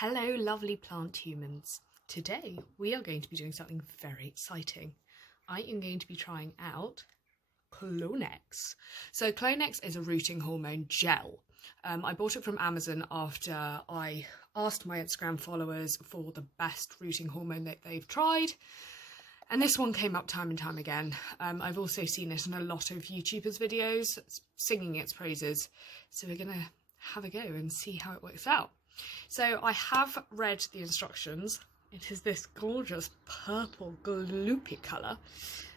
Hello lovely plant humans. Today we are going to be doing something very exciting. I am going to be trying out Clonex. So Clonex is a rooting hormone gel. I bought it from Amazon after I asked my Instagram followers for the best rooting hormone that they've tried. And this one came up time and time again. I've also seen it in a lot of YouTubers' videos singing its praises. So we're going to have a go and see how it works out. So I have read the instructions. It is this gorgeous purple gloopy colour,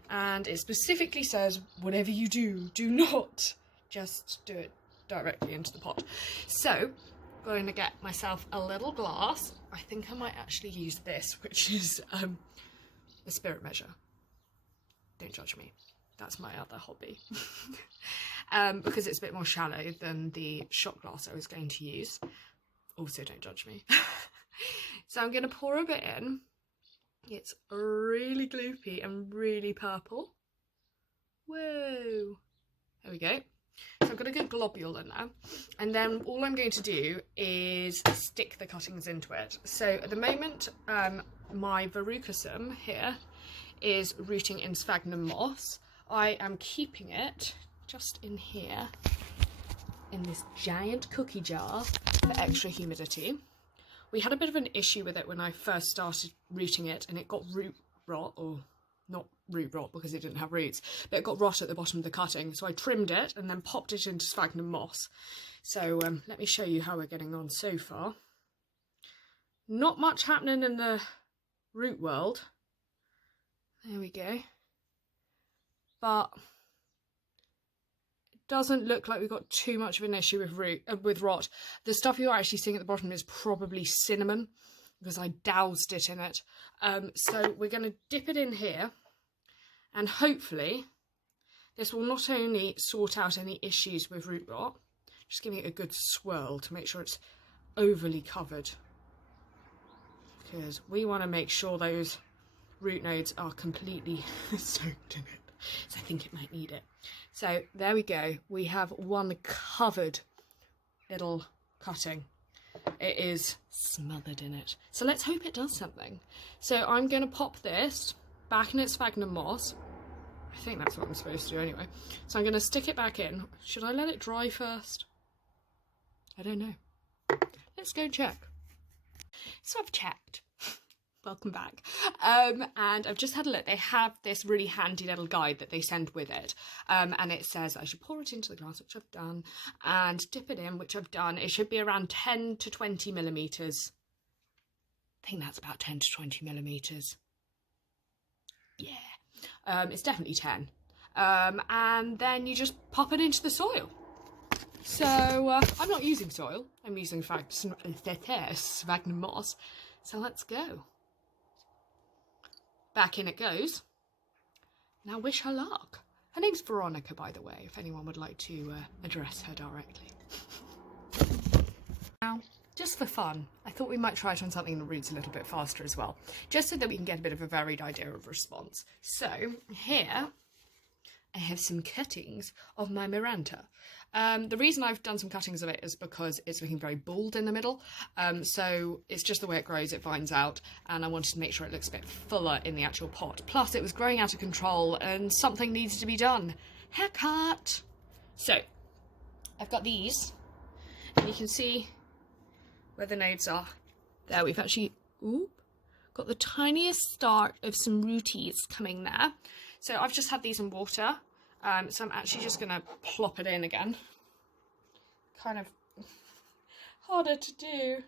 and it specifically says whatever you do, do not just do it directly into the pot. So I'm going to get myself a little glass. I think I might actually use this, which is a spirit measure. Don't judge me. That's my other hobby. Because it's a bit more shallow than the shot glass I was going to use. Also, don't judge me. So I'm going to pour a bit in. It's really gloopy and really purple. Whoa. There we go. So I've got a good globule in there. And then all I'm going to do is stick the cuttings into it. So at the moment, my verrucosum here is rooting in sphagnum moss. I am keeping it just in here, in this giant cookie jar for extra humidity. We had a bit of an issue with it when I first started rooting it, and it got root rot, or not root rot because it didn't have roots, but it got rot at the bottom of the cutting. So I trimmed it and then popped it into sphagnum moss. So let me show you how we're getting on so far. Not much happening in the root world. There we go. But doesn't look like we've got too much of an issue with rot. The stuff you're actually seeing at the bottom is probably cinnamon, because I doused it in it. So we're going to dip it in here, and hopefully this will not only sort out any issues with root rot, just giving it a good swirl to make sure it's overly covered, because we want to make sure those root nodes are completely soaked in it. So I think it might need it. So there we go. We have one covered little cutting. It is smothered in it. So let's hope it does something. So I'm going to pop this back in its sphagnum moss. I think that's what I'm supposed to do anyway. So I'm going to stick it back in. Should I let it dry first? I don't know. Let's go check. So I've checked. Welcome back. And I've just had a look. They have this really handy little guide that they send with it. And it says I should pour it into the glass, which I've done, and dip it in, which I've done. It should be around 10 to 20 millimetres. I think that's about 10 to 20 millimetres. Yeah. It's definitely 10. And then you just pop it into the soil. So I'm not using soil. I'm using sphagnum moss. So let's go. Back in it goes. Now wish her luck. Her name's Veronica, by the way, if anyone would like to address her directly. Now, just for fun, I thought we might try it on something that roots a little bit faster as well, just so that we can get a bit of a varied idea of response. So here I have some cuttings of my Miranda. The reason I've done some cuttings of it is because it's looking very bald in the middle. So it's just the way it grows, it vines out, and I wanted to make sure it looks a bit fuller in the actual pot. Plus it was growing out of control and something needs to be done. Haircut! So I've got these, and you can see where the nodes are. There, we've actually got the tiniest start of some rooties coming there. So I've just had these in water, so I'm actually just going to plop it in again. Kind of harder to do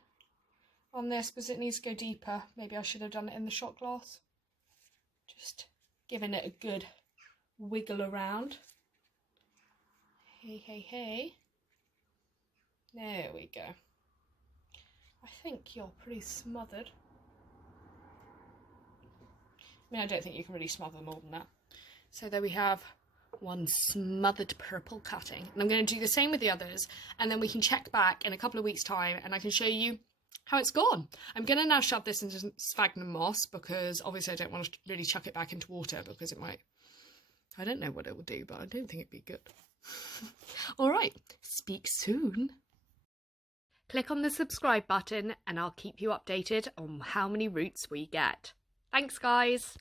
on this because it needs to go deeper. Maybe I should have done it in the shot glass. Just giving it a good wiggle around. Hey, hey, hey. There we go. I think you're pretty smothered. I mean, I don't think you can really smother more than that. So there we have one smothered purple cutting. And I'm going to do the same with the others, and then we can check back in a couple of weeks' time and I can show you how it's gone. I'm going to now shove this into sphagnum moss because obviously I don't want to really chuck it back into water because it might, I don't know what it will do, but I don't think it'd be good. All right, speak soon. Click on the subscribe button and I'll keep you updated on how many roots we get. Thanks, guys!